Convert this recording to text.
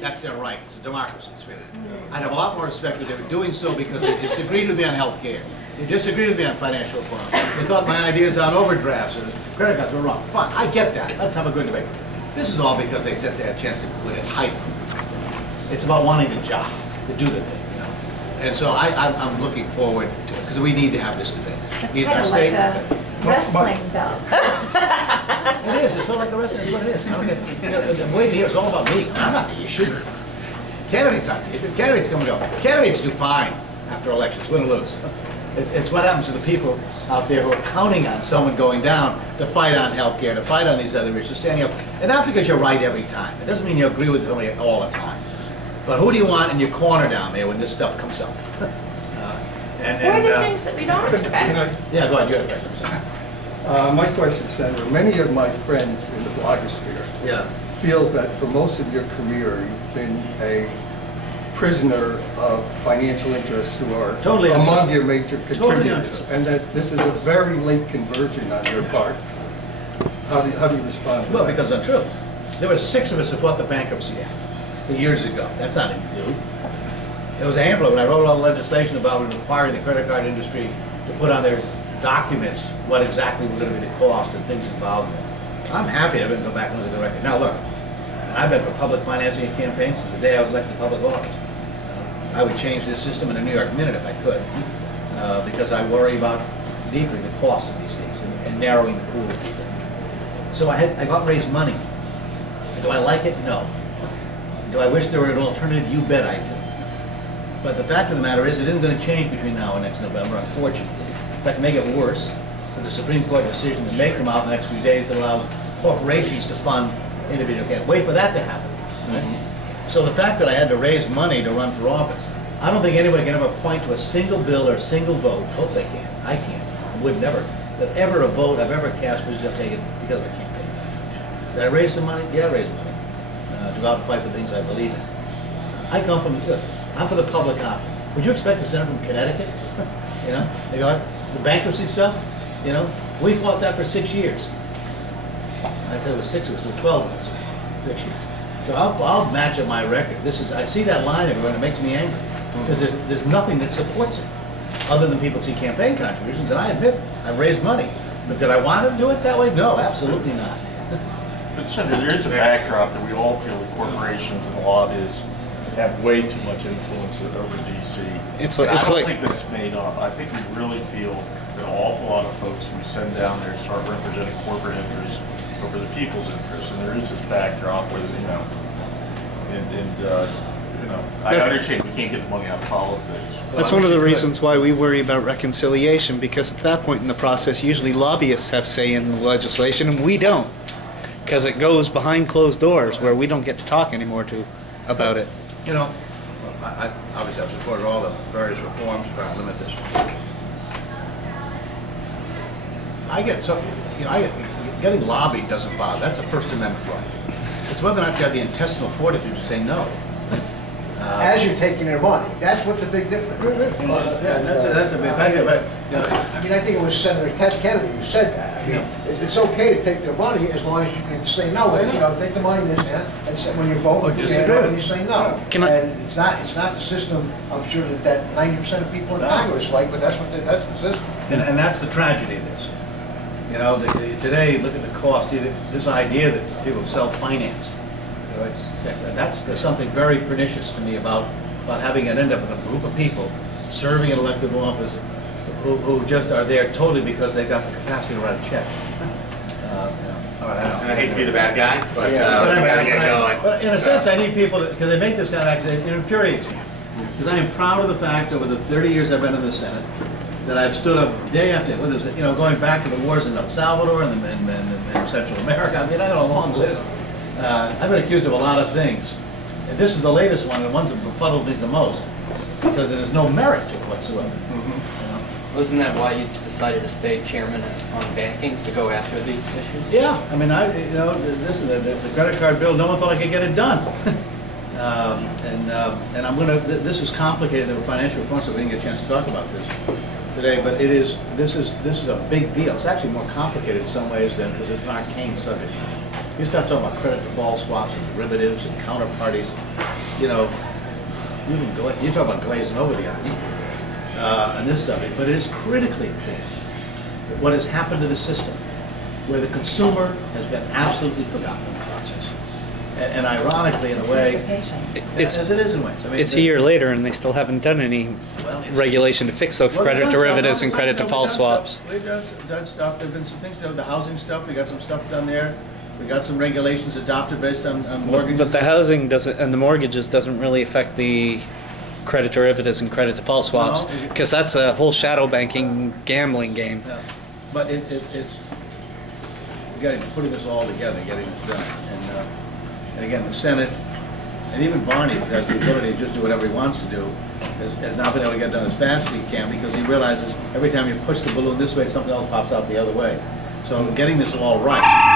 That's their right. It's a democracy. It's really. I'd have a lot more respect if they were doing so because they disagreed with me on health care. They disagreed with me on financial reform. They thought my ideas on overdrafts and credit cards were wrong. Fine, I get that. Let's have a good debate. This is all because they said they had a chance to win a title. It's about wanting the job, to do the thing, you know. And so I'm looking forward to it because we need to have this debate. It's kind of like a wrestling belt. It is. It's not like a wrestling. It's what it is. I don't get, you know, the way here is all about me. I'm not the issue. Candidates aren't the issue. Candidates come and go. Candidates do fine after elections, win or lose. It's what happens to the people out there who are counting on someone going down to fight on health care, to fight on these other issues, standing up. And not because you're right every time. It doesn't mean you agree with somebody all the time. But who do you want in your corner down there when this stuff comes up? What are the things that we don't expect? Yeah, go ahead. You have a question. My question, Senator. Many of my friends in the blogosphere feel that for most of your career you've been a prisoner of financial interests who are totally among your major contributors, and that this is a very late conversion on your part. How do you respond to that? Well, because it's untrue. There were 6 of us who fought the Bankruptcy Act years ago. That's not anything new. There was a handful when I wrote all the legislation about requiring the credit card industry to put on their documents what exactly were going to be the cost and things involved in it. I'm happy to go back and look at the record. Now look, I've been for public financing of campaigns since the day I was elected to public office. I would change this system in a New York minute if I could, because I worry about deeply the cost of these things and narrowing the pool of people. So I got to raise money. Do I like it? No. Do I wish there were an alternative? You bet I do. But the fact of the matter is, it isn't going to change between now and next November, unfortunately. In fact, make it worse with the Supreme Court decision that may come out in the next few days that allows corporations to fund individual candidates. Wait for that to happen. Right? So the fact that I had to raise money to run for office, I don't think anybody can ever point to a single bill or a single vote. Hope they can. I can't. I would never. That ever a vote I've ever cast was taken because of a campaign. Did I raise some money? Yeah, I raised money to go out and fight for things I believe in. I come from the. I'm for the public option. Would you expect a senator from Connecticut? You know, they go the bankruptcy stuff. You know, we fought that for 6 years. I said it was 6 of us, so 12 of us, 6 years. So I'll match up my record. I see that line everywhere and it makes me angry because there's nothing that supports it other than people see campaign contributions, and I admit I've raised money. But did I want to do it that way? No, absolutely not. But Senator, there is a backdrop that we all feel that corporations and lobbyists have way too much influence over DC. I don't think that's made up. I think we really feel that an awful lot of folks we send down there start representing corporate interests over the people's interests, and there is this backdrop where, you know, I understand we can't get the money out of politics. That's one of the reasons why we worry about reconciliation, because at that point in the process, usually lobbyists have say in the legislation, and we don't, because it goes behind closed doors where we don't get to talk anymore about it. You know, I obviously I've supported all the various reforms trying to limit this. I get something, you know, getting lobbied doesn't bother. That's a First Amendment right. It's whether or not you have the intestinal fortitude to say no. As you're taking their money. That's what the big difference is. Yeah, that's a big thing. I mean, I think it was Senator Kennedy who said that. I mean, it's okay to take their money as long as you can say no. You know, take the money in this hand and say, when you vote, you say no. And it's not the system. I'm sure that 90% of people in Congress like, but that's the system. And that's the tragedy of this. You know, today, look at the cost. This idea that people self-finance. You know, there's something very pernicious to me about having it end up with a group of people serving in elective office who just are there totally because they've got the capacity to write a check. All right, I hate to be the bad guy, but we gotta get going. But in a sense, I need people because they make this kind of accusation. It infuriates me because I am proud of the fact over the 30 years I've been in the Senate that I've stood up day after day, whether it's, you know, going back to the wars in El Salvador and Central America. I mean, I got a long list. I've been accused of a lot of things. And this is the latest one, and the ones that befuddled me the most, because there's no merit to it whatsoever. Wasn't that why you decided to stay chairman on banking, to go after these issues? Yeah, I mean, this is the credit card bill. No one thought I could get it done. And I'm going to. This is complicated. There were financial reforms, so we didn't get a chance to talk about this today. But this is a big deal. It's actually more complicated in some ways than because it's an arcane subject. You start talking about credit default swaps and derivatives and counterparties, you know, you talk about glazing over the eyes on this subject, but it is critically important what has happened to the system, where the consumer has been absolutely forgotten in the process. And ironically, in a way, as it is in ways. I mean, it's a year later and they still haven't done any regulation to fix those credit derivatives and credit default swaps. We've done stuff, there've been some things done, the housing stuff, we got some stuff done there. We got some regulations adopted based on mortgages. But the housing doesn't, and the mortgages doesn't really affect the credit derivatives and credit default swaps, because that's a whole shadow banking gambling game. Yeah. But it's putting this all together, getting this done, and again, the Senate, and even Barney, who has the ability to just do whatever he wants to do, has not been able to get done as fast as he can, because he realizes every time you push the balloon this way, something else pops out the other way. So getting this all right